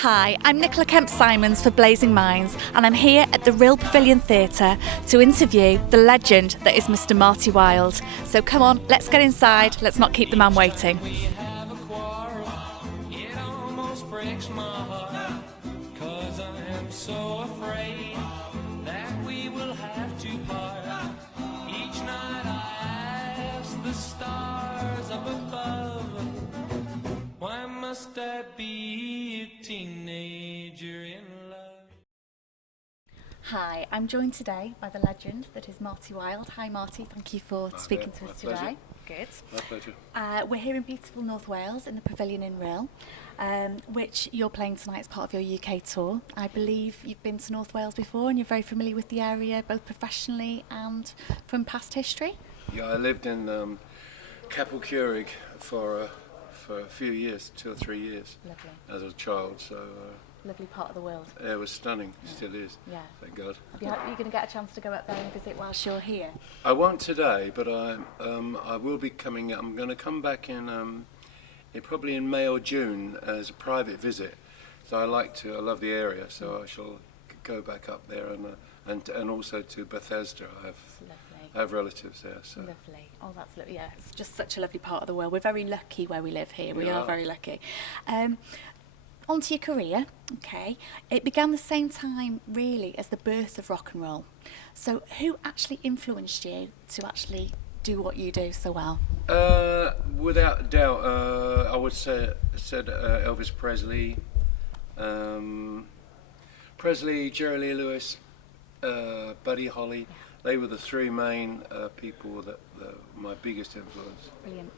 Hi, I'm Nicola Kemp Simonds for Blazing Minds, and I'm here at the Rhyl Pavilion Theatre to interview the legend that is Mr. Marty Wilde. So come on, let's get inside, let's not keep the man waiting. We have a quarrel, it almost breaks my heart, 'cause I am so afraid that we will have to part. Each night I ask the stars up above, why must I be a teenager in love? Hi, I'm joined today by the legend that is Marty Wilde. Hi Marty, thank you for speaking to us today. Good. My pleasure. We're here in beautiful North Wales in the Pavilion in Rhyl, which you're playing tonight as part of your UK tour. I believe you've been to North Wales before and you're very familiar with the area, both professionally and from past history. Yeah, I lived in Capel Curig for a few years, 2 or 3 years, Lovely. as a child. So Lovely part of the world. it was stunning. It still is. Yeah. Thank God. Are you going to get a chance to go up there and visit whilst you're here? I won't today, but I will be coming. I'm going to come back probably in May or June as a private visit. So I love the area, so I shall go back up there and also to Bethesda. I have relatives there. So. Lovely. Oh, that's lovely. Yeah, it's just such a lovely part of the world. We're very lucky where we live here. We are very lucky. On to your career, okay. It began the same time, really, as the birth of rock and roll. So who actually influenced you to actually do what you do so well? Without doubt, I would say Elvis Presley, Jerry Lee Lewis, Buddy Holly. They were the three main people that my biggest influence. Brilliant.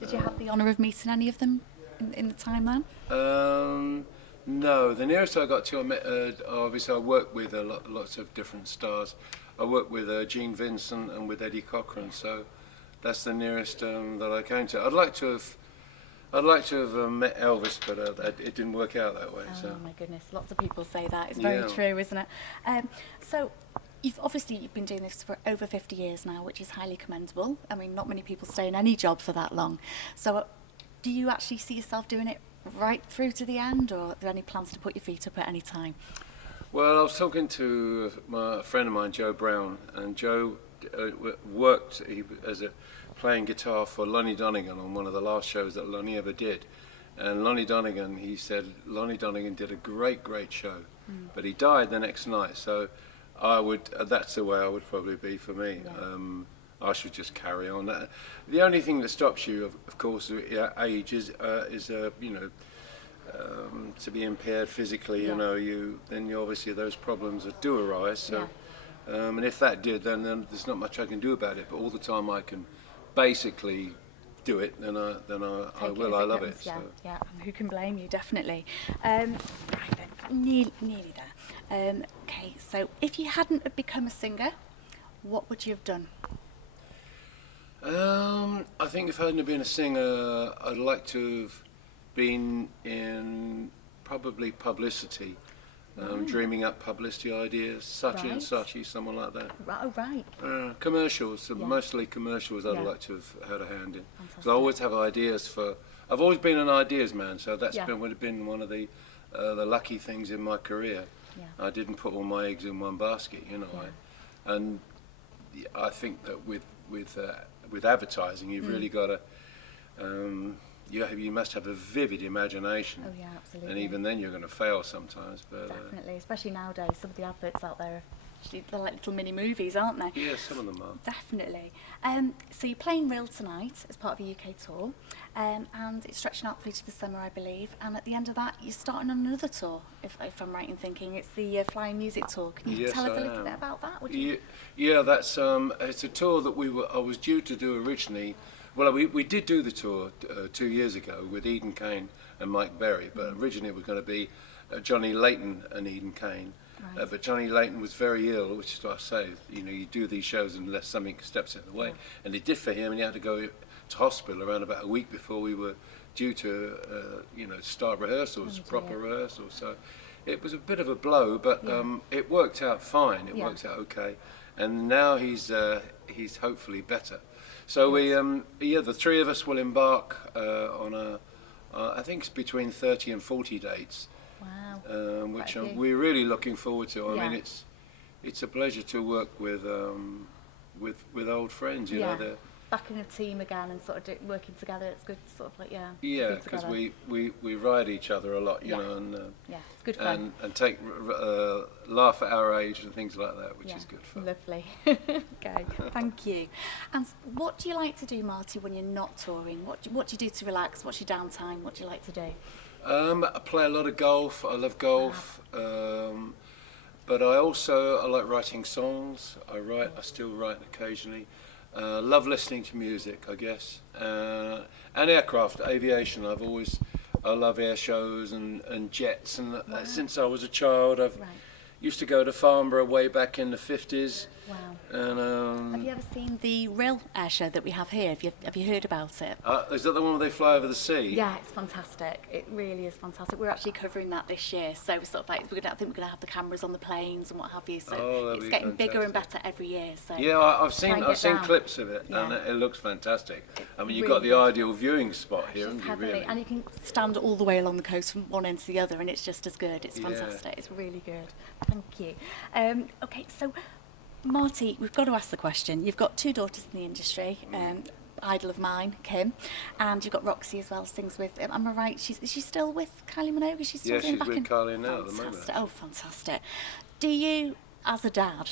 Did you have the honour of meeting any of them in the time then? No, the nearest I got to, I met, obviously I worked with lots of different stars. I worked with Gene Vincent and with Eddie Cochran, so that's the nearest that I came to. I'd like to have met Elvis, but it didn't work out that way. Oh so. my goodness, lots of people say that. It's very true, isn't it? So you've been doing this for over 50 years now, which is highly commendable. I mean, not many people stay in any job for that long. So do you actually see yourself doing it right through to the end, or are there any plans to put your feet up at any time? Well, I was talking to a friend of mine, Joe Brown, and Joe worked playing guitar for Lonnie Donegan on one of the last shows that Lonnie ever did. And Lonnie Donegan, he said, Lonnie Donegan did a great show, but he died the next night. So that's the way I would probably be for me. Yeah. I should just carry on. The only thing that stops you, of course, age is to be impaired physically. Yeah. Then obviously those problems do arise. So, and if that did, then there's not much I can do about it. But all the time I can basically do it, then I will. I love it. Yeah, so. yeah. Who can blame you? Definitely. Right then, nearly there. Okay, so if you hadn't have become a singer, what would you have done? I think if I hadn't been a singer, I'd like to have been in probably publicity, dreaming up publicity ideas, such and such, someone like that. Oh, right. Commercials, mostly commercials. I'd like to have had a hand in. Fantastic. So I always have ideas I've always been an ideas man, so that's been one of the lucky things in my career. Yeah. I didn't put all my eggs in one basket, and I think that with advertising, you've really got to. You must have a vivid imagination. Oh yeah, absolutely. And even then, you're going to fail sometimes. But definitely, especially nowadays, some of the adverts out there, they're like little mini movies, aren't they? yeah, some of them are. Definitely. So you're playing Rhyl tonight as part of a UK tour, and it's stretching out through to the summer, I believe. And at the end of that, you're starting on another tour, if I'm right in thinking. It's the Flying Music Tour. Can you tell us a little bit about that? Yeah, that's it's a tour that I was due to do originally. Well, we did do the tour 2 years ago with Eden Kane and Mike Berry, but originally it was going to be Johnny Layton and Eden Kane. Right. But Johnny Layton was very ill, which is what I say, you do these shows unless something steps in the way. And it did for him, and he had to go to hospital around about a week before we were due to, start rehearsals, proper rehearsals. So it was a bit of a blow, but it worked out fine. It worked out okay. And now he's hopefully better. So the three of us will embark on I think it's between 30 and 40 dates Wow. which Quite a few. we're really looking forward to. I Yeah. mean, it's a pleasure to work with old friends. You know, they're, Back in a team again and sort of working together. It's good to sort of like, yeah, be because together. we ride each other a lot, you Yeah. know, and Yeah, it's good fun. and take laugh at our age and things like that, which is good fun. Lovely. Okay, thank you. And what do you like to do, Marty, when you're not touring? What do you do to relax? What's your downtime? What do you like to do? I play a lot of golf. I love golf. But I like writing songs. I still write occasionally. Love listening to music, I guess. And aircraft, aviation. I love air shows and jets. And since I was a child, I've used to go to Farnborough way back in the 50s. Wow. And Have you ever seen the Rhyl air show that we have here? Have you heard about it? is that the one where they fly over the sea? Yeah, it's fantastic. It really is fantastic. We're actually covering that this year, so we're sort of like I think we're going to have the cameras on the planes and what have you. So that'd it's be getting bigger and fantastic. better every year. So Yeah, I've try and seen get down. clips of it, Yeah. and it looks fantastic. I mean, you've really got the good. ideal viewing spot here, Just haven't you? heavenly, Really? and you can stand all the way along the coast from one end to the other, and it's just as good. It's Yeah. fantastic. It's really good. Thank you. Okay, so Marty, we've got to ask the question. You've got two daughters in the industry. Idol of mine, Kim, and you've got Roxy as well. Sings with. Am I right? Is she still with Kylie Minogue? Is she still Yeah, doing she's back with in? Kylie now at the moment. Fantastic. Oh, fantastic. Do you, as a dad,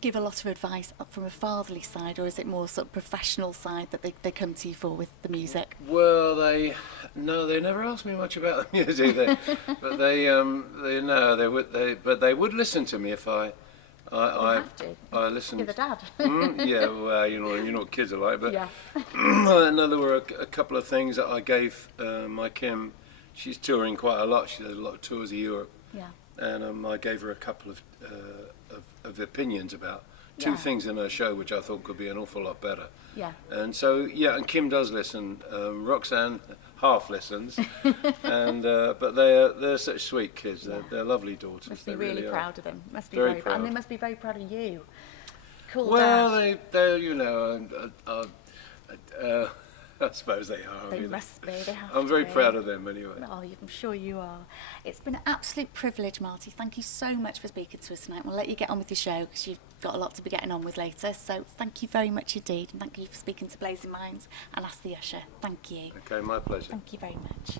give a lot of advice from a fatherly side, or is it more sort of professional side that they come to you for with the music? Well, they never asked me much about the music, but they would listen to me if I have to. listened. You're the dad. Yeah, well, you know what kids are like, but Yeah. no, there were a couple of things that I gave my Kim. She's touring quite a lot. She does a lot of tours of Europe, Yeah. and I gave her a couple of opinions about two Yeah. things in her show which I thought could be an awful lot better. Yeah. And so, yeah, and Kim does listen. Roxanne half listens, and but they're such sweet kids. They're lovely daughters. Must be They really are. proud of them. Must be Very very proud. and they must be very proud of you. Cool Well, dad. they you know, I suppose they are. They I mean, must be. They have I'm to very be. proud of them anyway. Oh, I'm sure you are. It's been an absolute privilege, Marty. Thank you so much for speaking to us tonight. We'll let you get on with your show because you've got a lot to be getting on with later. So thank you very much indeed, and thank you for speaking to Blazing Minds and Ask the Usher. Thank you. Okay, my pleasure. Thank you very much.